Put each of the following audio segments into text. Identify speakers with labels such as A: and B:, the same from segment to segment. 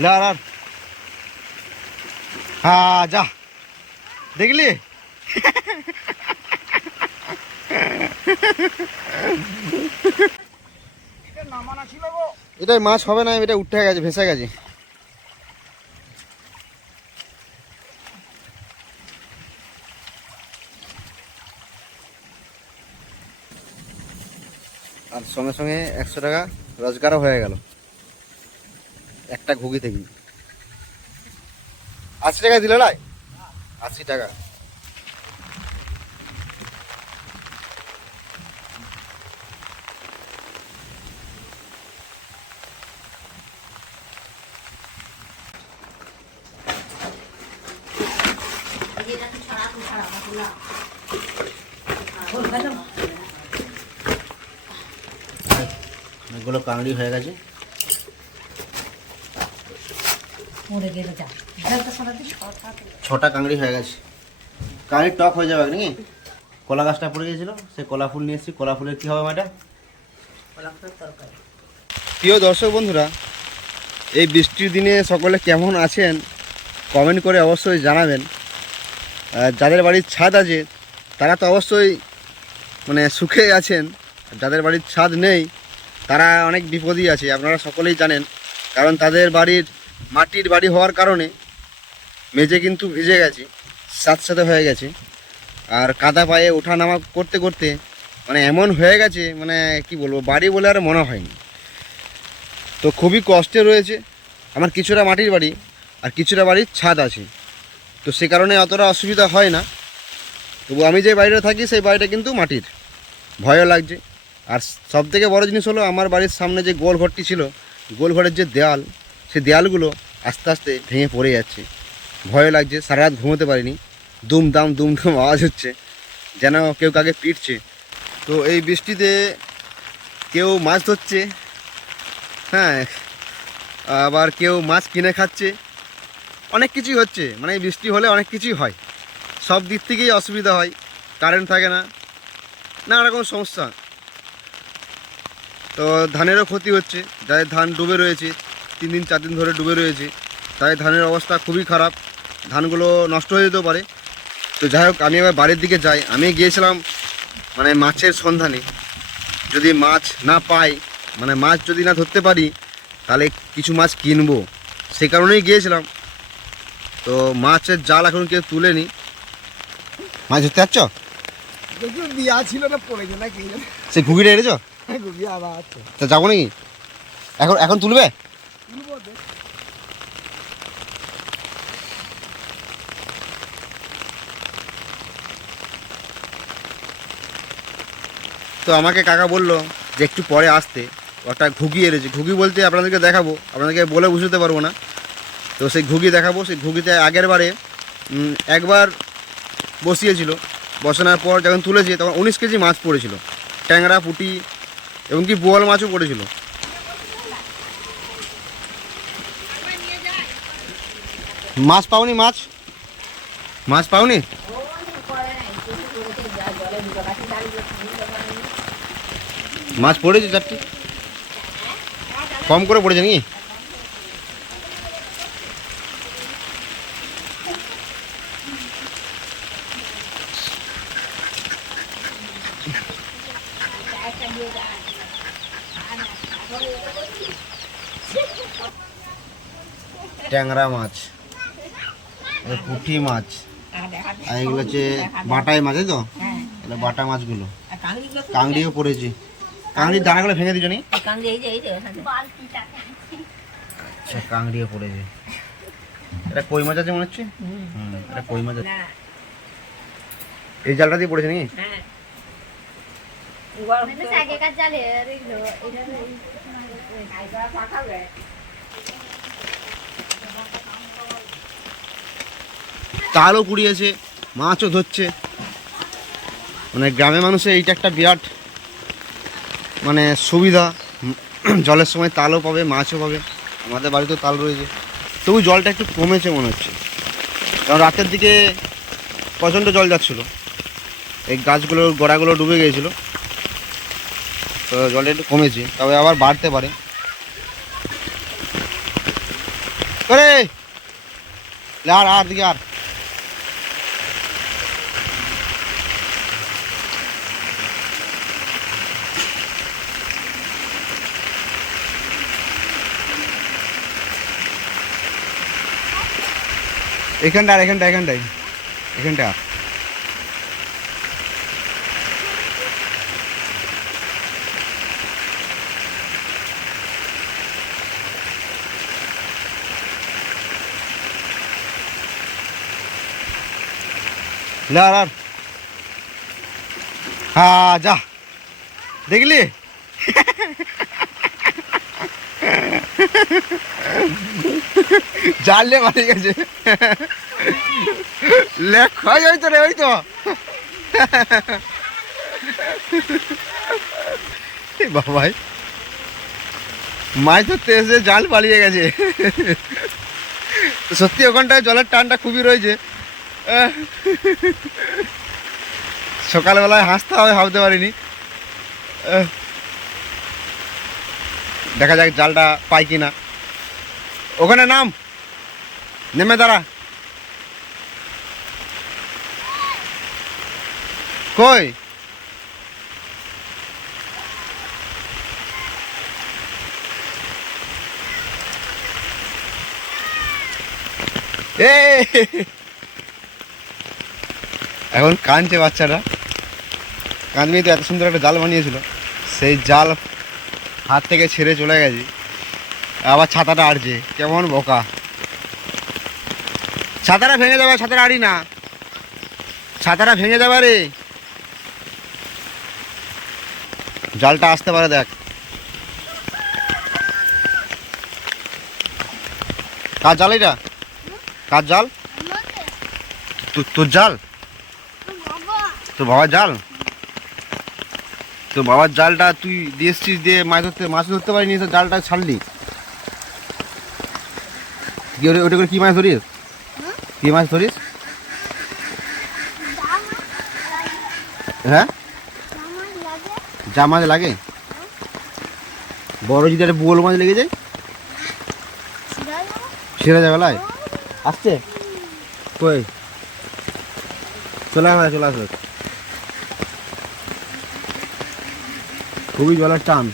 A: লে, আর আর। হ্যাঁ যা। দেখলি? এটাই মাছ হবে না, এটা উঠে গেছে, ভেসে গেছে। আর সঙ্গে সঙ্গে একশো টাকা রোজগারও হয়ে গেল। একটা ঘুগি থেকে আশি টাকা দিল লাই আশি টাকা। অনেকগুলো কাংড়ি হয়ে গেছে।
B: মরে গেলে যা।
A: ছটা কাংড়ি হয়ে গেছে। কাংড়ি টক হয়ে যাবে নাকি? কলা গাছটা পড়ে গেছিল সে কলা ফুল নিয়ে এসেছি। কলা ফুলের কী হবে ম্যাডাম? প্রিয় দর্শক বন্ধুরা, এই বৃষ্টির দিনে সকলে কেমন আছেন কমেন্ট করে অবশ্যই জানাবেন। যাদের বাড়ির ছাদ আছে, তারা তো অবশ্যই মানে সুখে আছেন। যাদের বাড়ির ছাদ নেই, তারা অনেক বিপদই আছে, আপনারা সকলেই জানেন। কারণ তাদের বাড়ির মাটির বাড়ি হওয়ার কারণে মেঝে কিন্তু ভিজে গেছে সাথে হয়ে গেছে। আর কাদা পায়ে ওঠা নামা করতে করতে মানে এমন হয়ে গেছে মানে কি বলব, বাড়ি বলে আর মনে হয়নি। তো খুবই কষ্টে রয়েছে, আমার কিছুটা মাটির বাড়ি আর কিছুটা বাড়ির ছাদ আছে। তো সে কারণে অতটা অসুবিধা হয় না। তবু আমি যে বাড়িটা থাকি, সেই বাড়িটা কিন্তু মাটির। ভয়ও লাগছে। আর সব থেকে বড়ো জিনিস হলো, আমার বাড়ির সামনে যে গোল ঘরটি ছিল গোল ঘরের যে দেয়াল সেই দেয়ালগুলো আস্তে আস্তে ভেঙে পড়ে যাচ্ছে। ভয় লাগছে সারা রাত ঘুমোতে পারিনি। দুম দাম আওয়াজ হচ্ছে, যেন কেউ কাকে পিটছে। তো এই বৃষ্টিতে কেউ মাছ ধরছে হ্যাঁ আবার কেউ মাছ কিনে খাচ্ছে। অনেক কিছুই হচ্ছে মানে এই বৃষ্টি হলে অনেক কিছুই হয়। সব দিক থেকেই অসুবিধা হয়, কারেন্ট থাকে না, নানা রকম সমস্যা। তো ধানেরও ক্ষতি হচ্ছে, যাদের ধান ডুবে রয়েছে তিন দিন চার দিন ধরে ডুবে রয়েছে। তাই ধানের অবস্থা খুবই খারাপ। ধানগুলো নষ্ট হয়ে যেতেও পারে। তো যাই হোক আমি এবার বাড়ির দিকে যাই। আমি গিয়েছিলাম মানে মাছের সন্ধানে। যদি মাছ না পাই মানে মাছ যদি না ধরতে পারি তাহলে কিছু মাছ কিনবো। সে কারণেই গিয়েছিলাম। তো মাছের জাল এখন কেউ তুলেনি। মাছ ধরতে যাচ্ছ?
C: ছিল না
A: সে ঘুগিটা এনেছ?
C: আবার আছে।
A: তা যাব নাকি? এখন এখন তুলবে? তো আমাকে কাকা বলল যে একটু পরে আসতে। ওটা ঘুগি এনেছে। ঘুগি বলতে আপনাদেরকে দেখাবো। আপনাদেরকে বলে বুঝতে পারব না। তো সেই ঘুগি দেখাবো। সেই ঘুগিতে আগের বারে একবার বসিয়েছিল। বসানোর পর যখন তুলেছি, তখন উনিশ কেজি মাছ পড়েছিল। ট্যাংরা, পুঁটি এবং কি বোয়াল মাছও পড়েছিল। মাছ পাওনি মাছ? মাছ পাওনি? মাছ পড়েছে চারটি? কম করে পড়েছে নাকি? ট্যাংরা মাছ। পুঁটি মাছ। আর এগুলো হচ্ছে বাটাই মাছ এই তো?
B: হ্যাঁ।
A: এগুলো বাটা মাছগুলো। কাংড়িও পড়েছে। কাংড়ির দানাগুলো ভেঙে দিচ্ছ নি। আচ্ছা কাংড়িও পড়েছে। এটা কই মাছ আছে মনে হচ্ছে?
B: হুম।
A: এটা কই মাছ আছে?
B: না,
A: এই জালটা দিয়ে পড়েছে নাকি
B: হ্যাঁ। গরম
D: মানে আগেকার জালে আর এগুলো এটা তো
B: খাইবা পাকাবে।
A: তালও কুড়িয়েছে, মাছও ধরছে। মানে গ্রামে মানুষের এইটা একটা বিরাট মানে সুবিধা। জলের সময় তালও পাবে, মাছও পাবে। আমাদের বাড়িতেও তাল রয়েছে। তবু জলটা একটু কমেছে মনে হচ্ছে। কারণ রাতের দিকে প্রচণ্ড জল যাচ্ছিল। এই গাছগুলোর গোড়াগুলো ডুবে গিয়েছিল। তো জলটা একটু কমেছে, তবে আবার বাড়তে পারে। আর আর দিকে আর এখানটা আর এখানটা এখানটাই। এখানটা আর। লে আর আর। হ্যাঁ যা। জানলে মারি গেছে। লেখ ওই তো রে ওই তো। বাবাই। মাছ ধরতে এসে জাল পালিয়ে গেছে। সত্যি ওখানটায় জলের টানটা খুবই রয়েছে। সকালবেলায় হাসতে হবে, ভাবতে পারিনি। দেখা যাক জালটা পাই কিনা। ওখানে নাম। নেমে দাঁড়া। কই? এখন কাঁদছে বাচ্চাটা। কাঁদবি তো এত সুন্দর একটা জাল বানিয়েছিল। সেই জাল হাত থেকে ছেড়ে চলে গেছে। আবার ছাতাটা আড়ছে কেমন বোকা। ছাতাটা ভেঙে যাবে ছাতাটা আড়ি না। ছাতাটা ভেঙে যাবে রে। জালটা আসতে পারে দেখ। কার জাল এটা? কার জাল? তোর জাল? তোর বাবার জাল? তো বাবার জালটা তুই দিয়ে এসছিস দিয়ে মাছ ধরতে মাছ ধরতে পারিনি তো জালটা ছাড়লি। ওটা করে কি মাছ ধরিস? কি মাছ ধরিস? হ্যাঁ? যা মাছ লাগে? বড় যদি একটা বোল মাছ লেগে যায়? ছেড়ে যাবে আসছে? কই? চলে আসবে চলে আসবে খুবই জলের টান।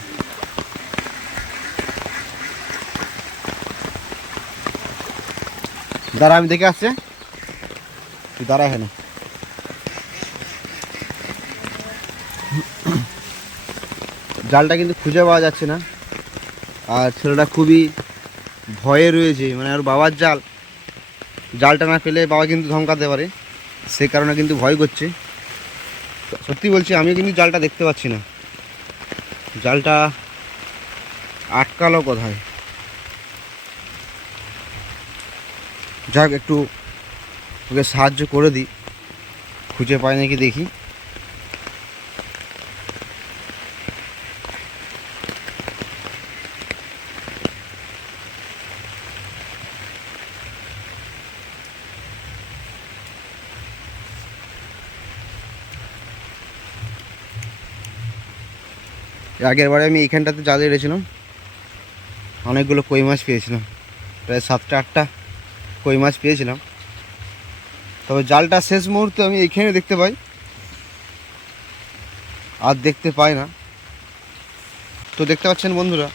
A: দাঁড়া, আমি দেখে আসছে। তুই দাঁড়া এখানে। জালটা কিন্তু খুঁজে পাওয়া যাচ্ছে না। আর ছেলেটা খুবই ভয়ে রয়েছে মানে আর বাবার জাল। জালটা না পেলে বাবা কিন্তু ধমকাতে পারে। সেই কারণে কিন্তু ভয় করছে। সত্যি বলছি আমি কিন্তু জালটা দেখতে পাচ্ছি না। জালটা আটকালো কোথায়? যাক একটু ওকে সাহায্য করে দিই। খুঁজে পাই নাকি দেখি। আগের বারে আমি এইখানটাতে জাল এড়েছিলাম। অনেকগুলো কই মাছ পেয়েছিলাম। প্রায় সাতটা, আটটা কই মাছ পেয়েছিলাম। তবে জালটা শেষ মুহূর্তে আমি এইখানে দেখতে পাই। আর দেখতে পাই না। তো দেখতে পাচ্ছেন বন্ধুরা,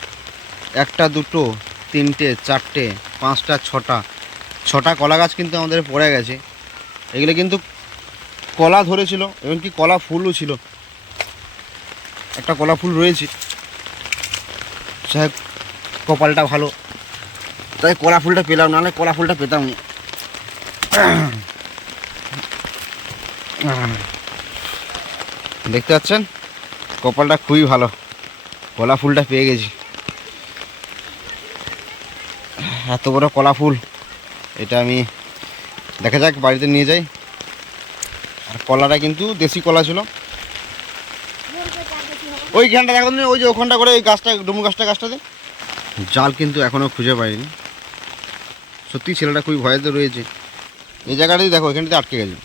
A: একটা, দুটো, তিনটে, চারটে, পাঁচটা, ছটা। ছটা কলা গাছ কিন্তু আমাদের পড়ে গেছে। এগুলো কিন্তু কলা ধরেছিল, এমনকি কলা ফুলও ছিল। একটা কলা ফুল রয়েছে। হোক, কপালটা ভালো। তাই কলা ফুলটা পেলাম নাহলে কলা ফুলটা পেতাম। দেখতে পাচ্ছেন? কপালটা খুবই ভালো। কলা ফুলটা পেয়ে গেছি। এত বড় কলা ফুল। এটা আমি দেখা যাক বাড়িতে নিয়ে যাই। আর কলাটা কিন্তু দেশি কলা ছিল। ওইখানটা দেখো না, ওই যে ওখানটা করে ওই গাছটা ডুমু গাছটা গাছটাতে জাল কিন্তু এখনও খুঁজে পাইনি। সত্যি ছেলেটা খুবই ভয়েতে রয়েছে। এই জায়গাটাই দেখো এখানটাতে আটকে গেছে।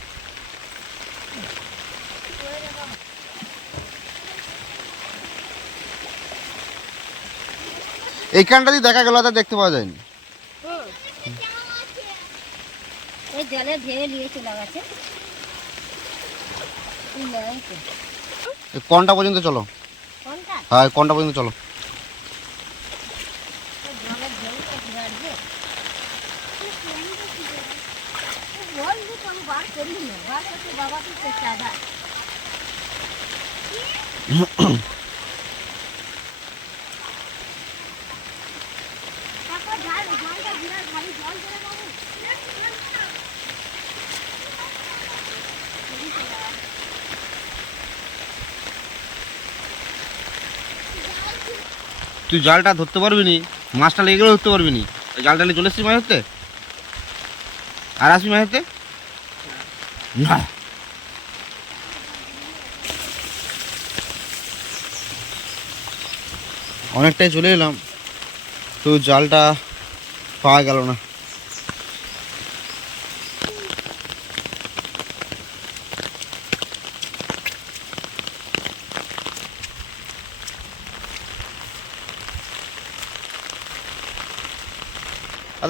A: এইখানটাতেই দেখা গেল তা দেখতে পাওয়া যায়নি। কোনটা পর্যন্ত চলো। হ্যাঁ কোনটা পর্যন্ত চলো
D: ওই জলে ধেয়ে তো ঘুরাবে বল দিত আমি বার করি না বার করতে বাবা তো চেষ্টা দা তারপর ঝাল ঝালটা ঘুরা খালি জল করে বাবু
A: তুই জালটা ধরতে পারবি নি মাছটা লেগে গেলেও ধরতে পারবি নি জালটা নিয়ে চলে এসছিস মাছ ধরতে আর আসবি মাছ ধরতে না। অনেকটাই চলে এলাম, তো জালটা পাওয়া গেল না।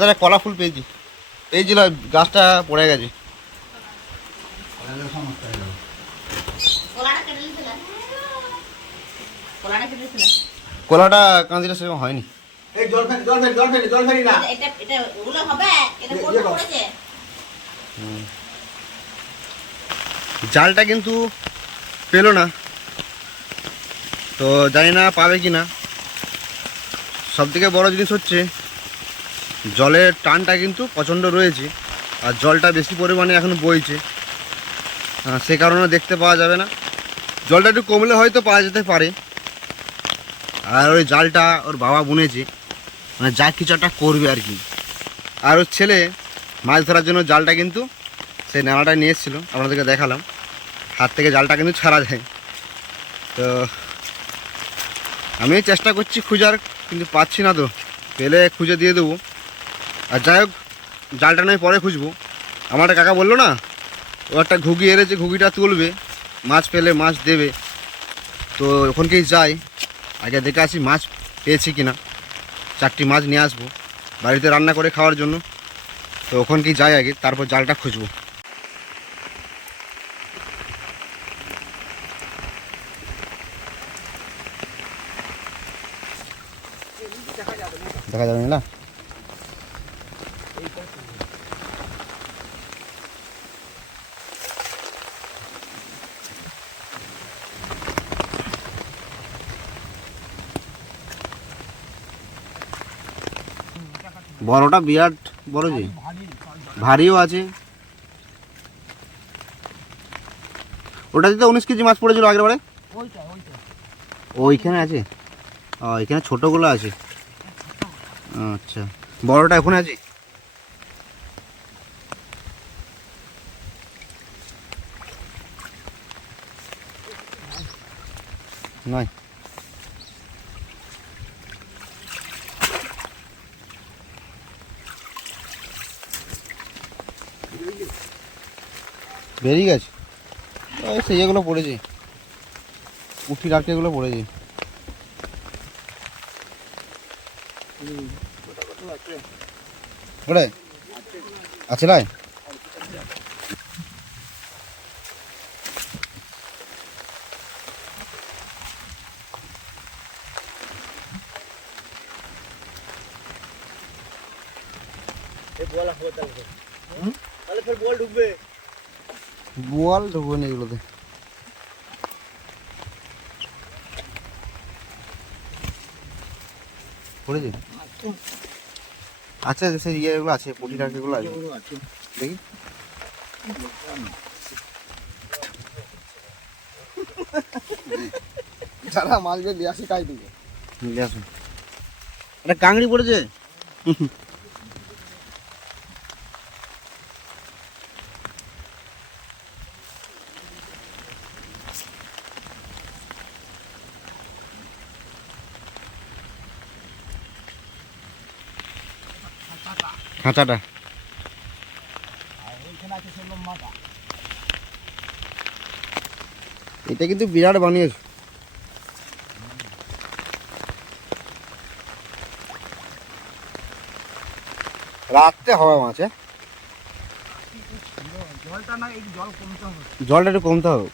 A: আচ্ছা কলা ফুল পেয়েছি। পেয়েছিল গাছটা পড়ে গেছে।
B: কলাটা
A: কাঁদিটা সেরকম হয়নি। জালটা কিন্তু পেল না। তো জানি না পাবে কি না সব থেকে বড় জিনিস হচ্ছে জলের টানটা কিন্তু প্রচণ্ড রয়েছে আর জলটা বেশি পরিমাণে এখন বইছে। সে কারণে দেখতে পাওয়া যাবে না। জলটা একটু কমলে হয়তো পাওয়া যেতে পারে। আর ওই জালটা ওর বাবা বুনেছে। মানে যা কিছু একটা করবে আর কি। আর ওর ছেলে মাছ ধরার জন্য জালটা কিন্তু সেই নালাটা নিয়ে এসেছিল। আপনাদেরকে দেখালাম। হাত থেকে জালটা কিন্তু ছাড়া যায়। তো আমি চেষ্টা করছি খুঁজার, কিন্তু পাচ্ছি না তো। পেলে খুঁজে দিয়ে দেবো। আর যাই হোক, জালটা নয় পরে খুঁজবো। আমার একটা কাকা বলল না ও একটা ঘুগি এনেছে ঘুগিটা তুলবে, মাছ পেলে মাছ দেবে। তো ওখানকেই যাই, আগে দেখে আসি মাছ পেয়েছি কিনা। চারটি মাছ নিয়ে আসব, বাড়িতে রান্না করে খাওয়ার জন্য। তো ওখানকেই যাই আগে, তারপর জালটা খুঁজবো। দেখা যাবে না? বড়টা বিরাট বড় যে। ভারীও আছে। ওটাতে তো উনিশ কেজি মাছ পড়েছিল আগের বারে? ওইখানে আছে। ও, এখানে ছোটোগুলো আছে। আচ্ছা। বড়টা এখন আছে? নয়। বেরিয়ে গেছে। ওই সেই এগুলো পড়েছে। উঠি রাখতে এগুলো পড়েছে। আছে
C: ফের বল ঢুকবে।
A: বোয়াল ঢুকবে না এগুলোতে। পড়েছে আচ্ছা সেই ইয়েগুলো আছে পুঁটি টাকিগুলো আছে। দেখি।
C: যারা মাছ বের দিয়ে আসি তাই দিবে।
A: নিয়ে আসুন একটা কাংড়ি পড়েছে? খাঁচাটা এটা কিন্তু বিরাট বানিয়েছে রাত্রে হবে মাছ?
C: জলটা না কমতে হবে
A: জলটা একটু কমতে হবে।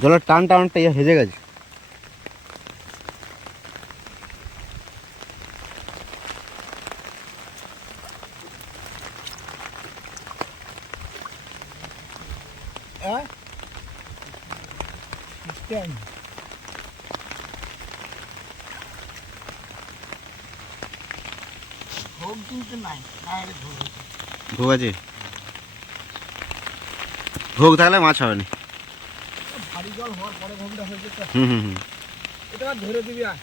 A: জলের টানটা অনেকটা ইয়ে হেজে গেছে
C: হ্যাঁ সিস্টেম ভোগ
A: আছে? ভোগ থাকলে মাছ হবে না।
C: ভারী জল হওয়ার পরে ভোগটা হয়েছে
A: হুম হুম হুম।
C: এটা ধরে দিবি আর।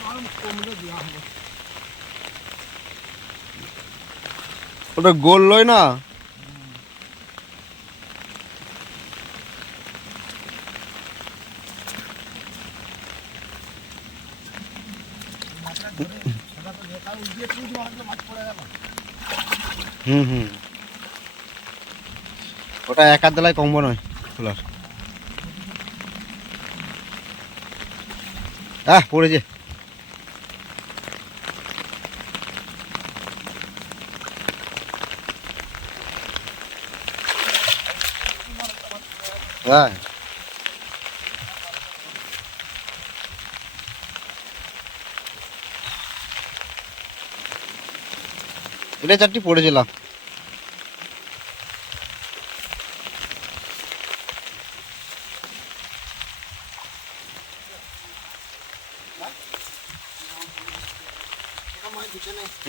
C: জল কমলে দেওয়া হবে।
A: ওটা গোল লয় না
C: মাছটা ধরে সেটা তো দেখা উঠিয়ে তুই মাছগুলো মাছ পড়ে গেল
A: হুম হুম। ওটা একার দলায় কমবো নয় খোলার আহ পড়েছে হ্যাঁ এটা চারটি পড়েছিলাম।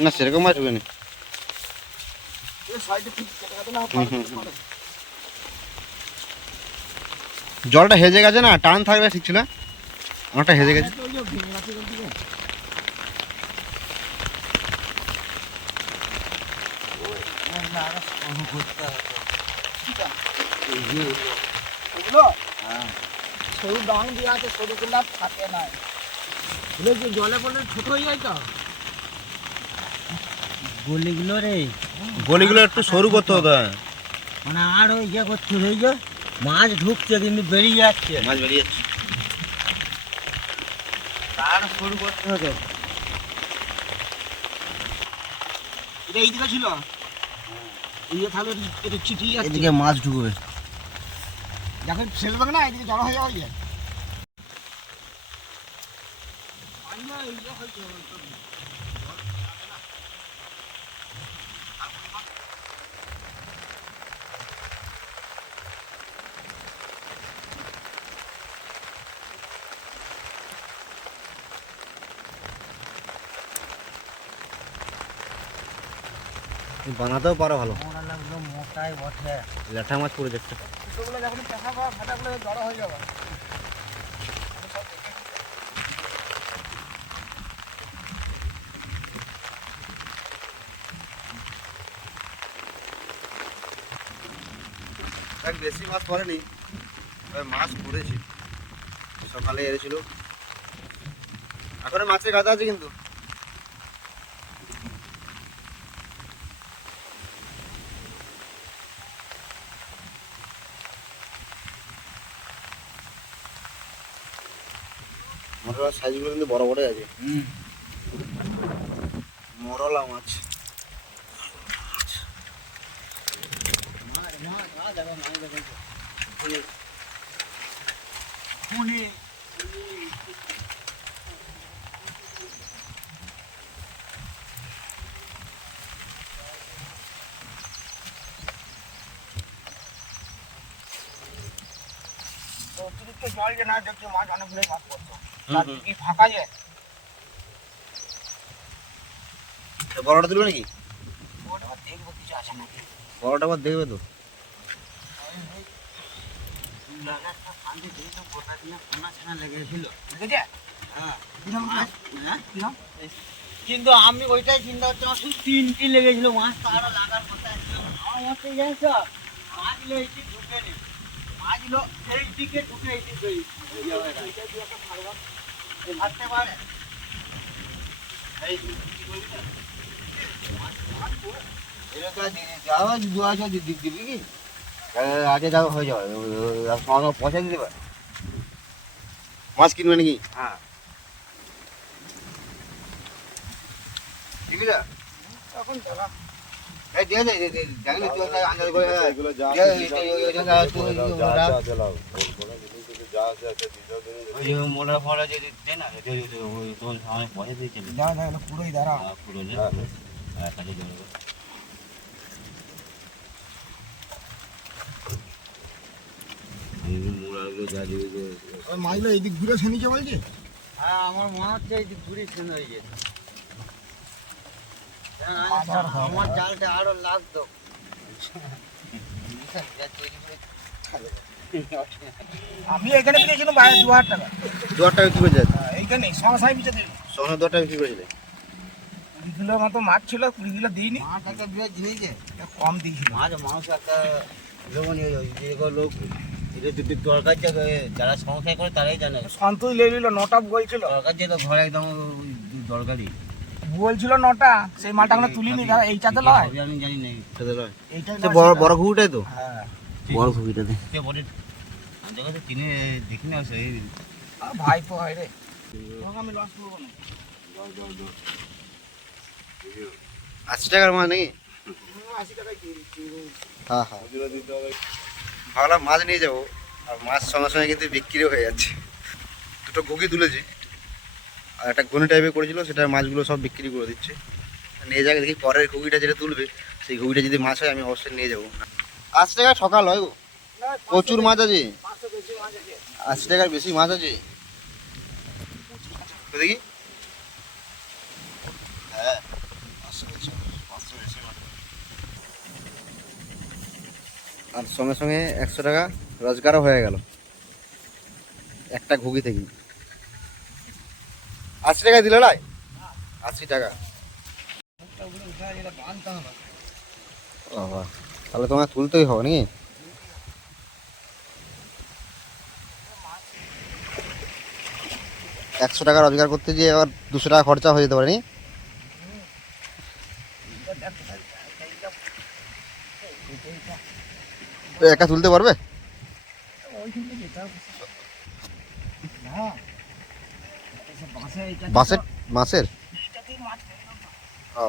A: না, সেরকম মাছ হবে না। জলটা হেজে গেছে না, টান থাকলে ঠিক ছিল। আমারটা হেজে গেছে।
C: দিকে। ওগুলো? সরু ডাং দিয়ে আছে সরু গুলা থাকে নাই ওগুলো যে জলে পড়লে ছোট হয়ে যায় তো
E: গলিগুলো রে
A: গলিগুলো একটু সরু করতে হতো
E: মানে আর ওই ইয়ে করছে ওই যে মাছ ঢুকছে কিন্তু বেরিয়ে যাচ্ছে
A: মাছ বেরিয়ে যাচ্ছে
E: তার শুরু করতে হবে
C: এটা এইদিকে ছিল এই যে তাহলে এটা
E: এদিকে মাছ ঢুকবে।
C: যখন ফেলবে না এদিকে জড়ো হয়ে যাওয়া
A: বানাতেও পারো ভালো।
E: মোটাই বটে।
A: ল্যাঠা মাছ পড়ে দেখতে।
C: ছোটগুলো যখন পেশা পাওয়া ফাটাগুলো জড়ো হয়ে যাবে।
A: বেশি মাছ পড়েনি তবে মাছ পড়েছে। সকালে এসেছিল। এখন মাছের গাদা আছে কিন্তু। মরলার সাইজগুলো কিন্তু বড় বড় আছে মরলা মাছ
C: অতিরিক্ত জল যে না দেখছে মাছ অনেকগুলো মাছ পড়তো তার কি ফাঁকা যায়
A: বড়টা তুলবে নাকি?
C: দেখব কিছু আছে নাকি?
A: বড়টা আবার দেখবে তো।
E: লেগেছিল।
C: দেখেছে
E: হ্যাঁ। মাছ? হ্যাঁ? কিন্তু আমি ওইটাই চিন্তা করছি আমার শুধু তিনটি লেগেছিল মাছ তো আরও লাগার কথা ছিল আমার মতে জানিস মাছগুলো এই ঢুকে নি। মাছগুলো এই দিকে ঢুকে এই দিকে আসতে পারে
A: দিবি কি আগে যাও হয়ে। যাবে পয়সা দিতে পারে মাছ কিনবে নাকি?
E: হ্যাঁ
A: ঠিক
F: আছে
E: এখন
C: দাদা মাইলো এইদিক ঘুরে সে বলছে?
E: হ্যাঁ আমার মনে হচ্ছে এই যে ঘুরি শুনে হয়ে হ্যাঁ,
C: হবে।
E: আমার জালটা আরও লাগতো
C: আমি এখানে পেয়েছিলাম বাইরে দু হাজার টাকা।
A: দু হাজার টাকা কি করে যায়?
C: হ্যাঁ, এইখানে সঙ্গে বিচে দিই
A: সঙ্গে দু হাজার টাকা
C: কুড়ি কিলোর মতো মাছ ছিল কুড়ি কিলো দিইনি।
E: মাছ একটা জিনিস।
C: কম দিয়েছিল
E: মাছ মানুষ একটা যেমন যে লোক এটা যদি দরকার যে যারা সংসার করে তারাই জানে।
C: সন্তোষ লে নিল নটা বলছিল
E: দরকার যে তো ঘরে একদম দরকারি
C: বলছিল নটা সেই মালটা আমরা তুলিনি দাদা এইটাতে লয়।
E: আমি জানি না
A: নয়
C: এইটাই
A: সে বড় বড় ঘুঘুটাই তো।
C: হ্যাঁ।
A: বড় ঘুঘুটাতে
E: তো কিনে দেখি না সেই
C: আর ভাইপো হয় রে। আমি লস করব না।
A: আশি টাকার মাছ নাকি?
C: আশি
A: হ্যাঁ হ্যাঁ। ভাবলাম মাছ নিয়ে যাব আর মাছ সঙ্গে সঙ্গে কিন্তু বিক্রি হয়ে যাচ্ছে। দুটো ঘুগি তুলেছি। আর একটা ঘুনি টাইপের করেছিল, সেটা মাছগুলো সব বিক্রি করে দিচ্ছে। নিয়ে যাকে, দেখি পরের ঘুগিটা যেটা তুলবে, সেই ঘুগিটা যদি মাছ হয়, আমি অবশ্যই নিয়ে যাব। আশি টাকা সকাল হয় প্রচুর মাছ আছে। আশি টাকার বেশি মাছ আছে। দেখি। হ্যাঁ। আর সঙ্গে সঙ্গে একশো টাকা রোজগারও হয়ে গেল। একটা ঘুগি থেকে আশি টাকা দিল লাই আশি টাকা। তাহলে তোমার তুলতেই হবে নাকি? একশো টাকা রোজগার করতে গিয়ে আবার দুশো টাকা খরচা হয়ে যেতে পারে নি একা তুলতে পারবে?
C: হ্যাঁ বাসে
A: বাসের মাসের
C: এইটাতেই মাছ ফেলে দিত।
A: ও।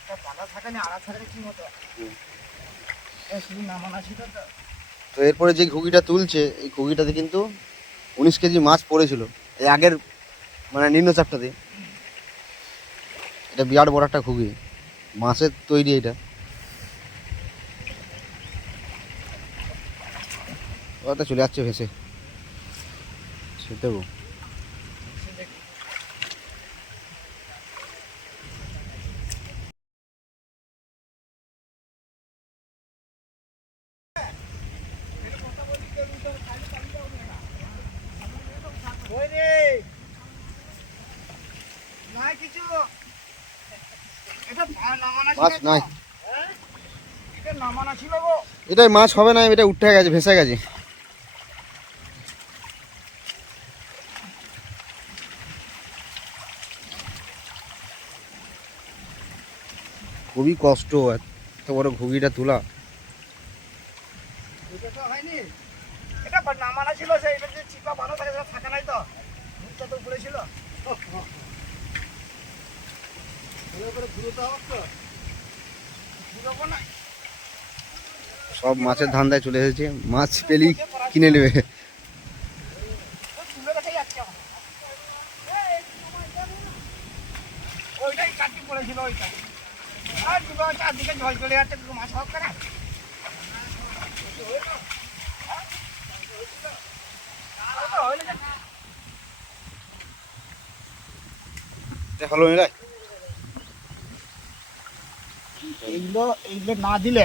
C: এটা বাঁধা থাকে না আড়া থাকলে কি হতো
A: হুম।
C: এ শুধু নামানা ছিল তো
A: এরপরে যে ঘুগিটা তুলছে এই ঘুগিটাতে কিন্তু উনিশ কেজি মাছ পড়েছিল। এই আগের মানে নিম্ন চাপটাতে। এটা বিরাট বড় একটা ঘুগি মাছের তৈরি এটা। ওটা চলে যাচ্ছে ভেসে। সেটাও
C: ওই রে নাই কিছু এটা পা- নামানা ছিল
A: মাছ
C: তো?
A: নাই
C: হ্যাঁ? এটা নামানা ছিল গো
A: এটাই মাছ হবে না, এটা উঠে গেছে, ভেসে গেছে। খুবই কষ্ট, এত বড় ঘুগিটা তোলা
C: এটা তো হয়নি এটা বা- নামানা ছিল সে এটা যে চিপা ভালো থাকে সেটা থাকে নাই তো দুধটা তো উপরে ছিল ভালো করে ঘুরোতে হবে তো ঘুরোবো না
A: সব মাছের ধান্দায় চলে এসেছে। মাছ পেলেই কিনে নেবে। হলো
C: না দিলে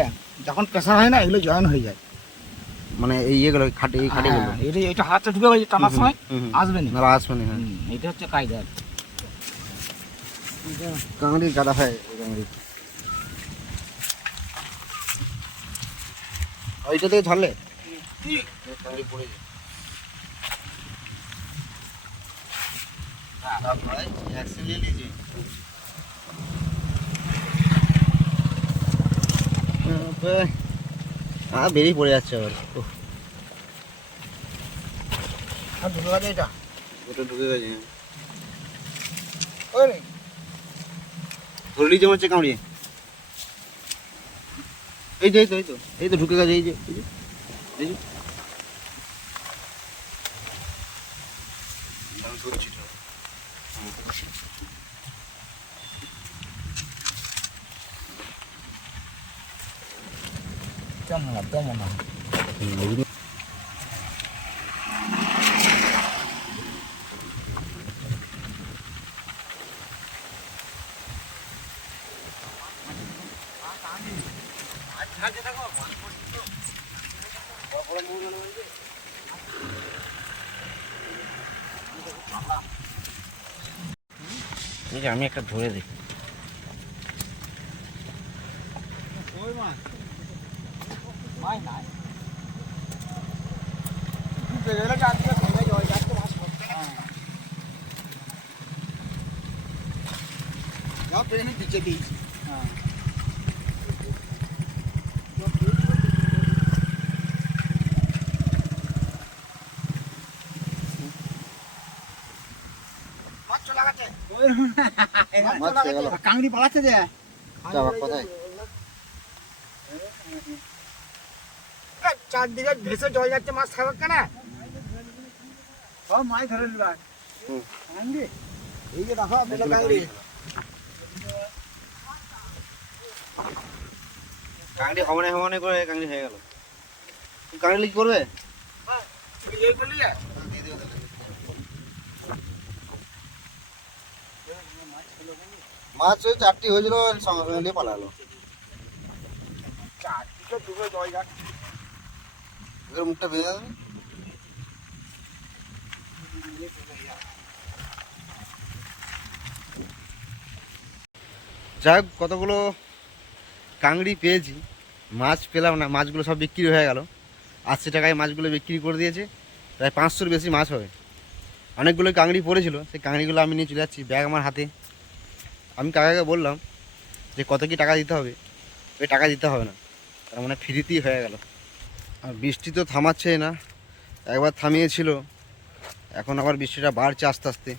C: যখন প্রেশার হয় না এগুলো জয়েন হয়ে যায়।
A: মানে এই ইয়েগুলো খাটে এই খাটে গেলো
C: হ্যাঁ, এটা এটা হাতটা ঢুকে গেছে টানার সময় আসবে না।
A: আসবে না হ্যাঁ।
C: এটা হচ্ছে কায়দা।
A: কাঁকড়ি কাটা হয় কাঁকড়ি ওইটা থেকে কাঁকড়ি পড়ে যায় হ্যাঁ বেরিয়ে পড়ে যাচ্ছে আবার।
C: আর ঢুকে গেছে এটা?
A: ওটা ঢুকে গেছে
C: ওই রে,
A: ধরলি হচ্ছে কামড়িয়ে। এই তো এই তো এই তো এই তো ঢুকে গেছে এই যে এই যে এই যে আমি ধরছি তো।
C: কেমন না।
A: আমি একটা ধরে দেখি।
C: মাই নাই গেলে চারদিকে ভেঙে জল যাচ্ছে মাছ পড়তে যা পেরে দিচ্ছে দিয়েছি মাছ কাংড়ি পালাচ্ছে যে চারদিকে ভেসে জল যাচ্ছে মাছ থাকবে কেন? সব মাছ ধরে
A: হুম।
C: কাংড়ি এই যে দেখো
A: হমনে হমনে করে কাংড়ি হয়ে গেল। কাংড়ি কি করবে? মাছ ওই চারটি হয়েছিল সঙ্গে সঙ্গে নিয়ে পালালো।
C: চারদিকে ডুবে জল যাচ্ছে
A: এবার মুখটা বেঁধে যাবে। যাই কতগুলো কাংড়ি পেয়েছি, মাছ পেলাম না, মাছগুলো সব বিক্রি হয়ে গেল। আশি টাকায় মাছগুলো বিক্রি করে দিয়েছে, প্রায় পাঁচশোর বেশি মাছ হবে। অনেকগুলো কাংড়ি পড়েছিল, সেই কাংড়িগুলো আমি নিয়ে চলে যাচ্ছি, ব্যাগ আমার হাতে। আমি কাকাকে বললাম যে, কত কি টাকা দিতে হবে? ওই টাকা দিতে হবে না, তার মানে ফ্রিতেই হয়ে গেল। আর বৃষ্টি তো থামাচ্ছেই না, একবার থামিয়েছিল, এখন আবার বৃষ্টিটা বাড়ছে আস্তে আস্তে।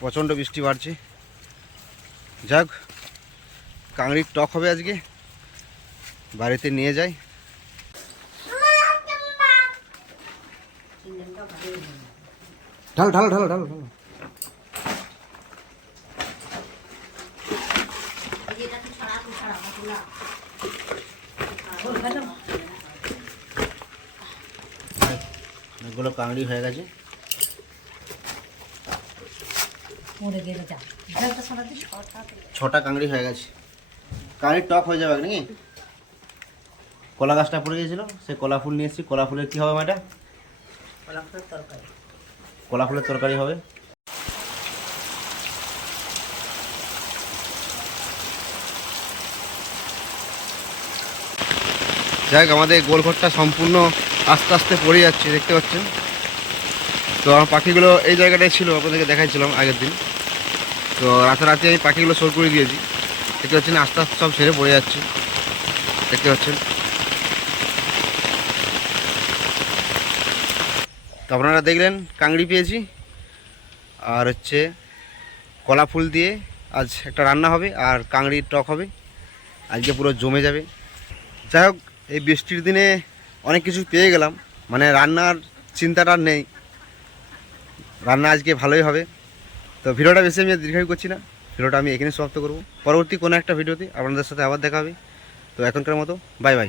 A: প্রচণ্ড বৃষ্টি বাড়ছে। যাক কাংড়ির টক হবে আজকে। বাড়িতে নিয়ে যাই। ঢাল ঢাল ঢাল ঢাল ঢাল।
B: গেল
A: অনেকগুলো কাংড়ি হয়ে গেছে।
B: মরে গেল যা। জলটা দিস।
A: ছটা কাংড়ি হয়ে গেছে। কাংড়ির টক হয়ে যাবে নাকি? কলা গাছটা পড়ে গিয়েছিল সেই কলা ফুল নিয়ে এসেছি। কলা ফুলের কী হবে ম্যাডা
B: কলাপাতার তরকারি।
A: কলা ফুলের তরকারি হবে। যাই হোক আমাদের গোলঘরটা সম্পূর্ণ আস্তে আস্তে পড়ে যাচ্ছে দেখতে পাচ্ছেন? তো আমার পাখিগুলো এই জায়গাটায় ছিল আপনাদেরকে দেখাইছিলাম আগের দিন। তো রাতারাতি আমি পাখিগুলো সর করে দিয়েছি। দেখতে পাচ্ছেন আস্তে আস্তে সব সেরে পড়ে যাচ্ছে। দেখতে পাচ্ছেন। তো আপনারা দেখলেন, কাংড়ি পেয়েছি। আর হচ্ছে কলা ফুল দিয়ে আজ একটা রান্না হবে, আর কাংড়ির টক হবে। আজকে পুরো জমে যাবে। যাই হোক, এই বৃষ্টির দিনে অনেক কিছু পেয়ে গেলাম। মানে রান্নার চিন্তাটা নেই। রান্না আজকে ভালোই হবে। তো ভিডিওটা বেশি আমি দীর্ঘায়ু করছি না। ভিডিওটা আমি এখানে সমাপ্ত করব। পরবর্তী কোনো একটা ভিডিওতে আপনাদের সাথে আবার দেখা হবে। তো এখনকার মতো বাই বাই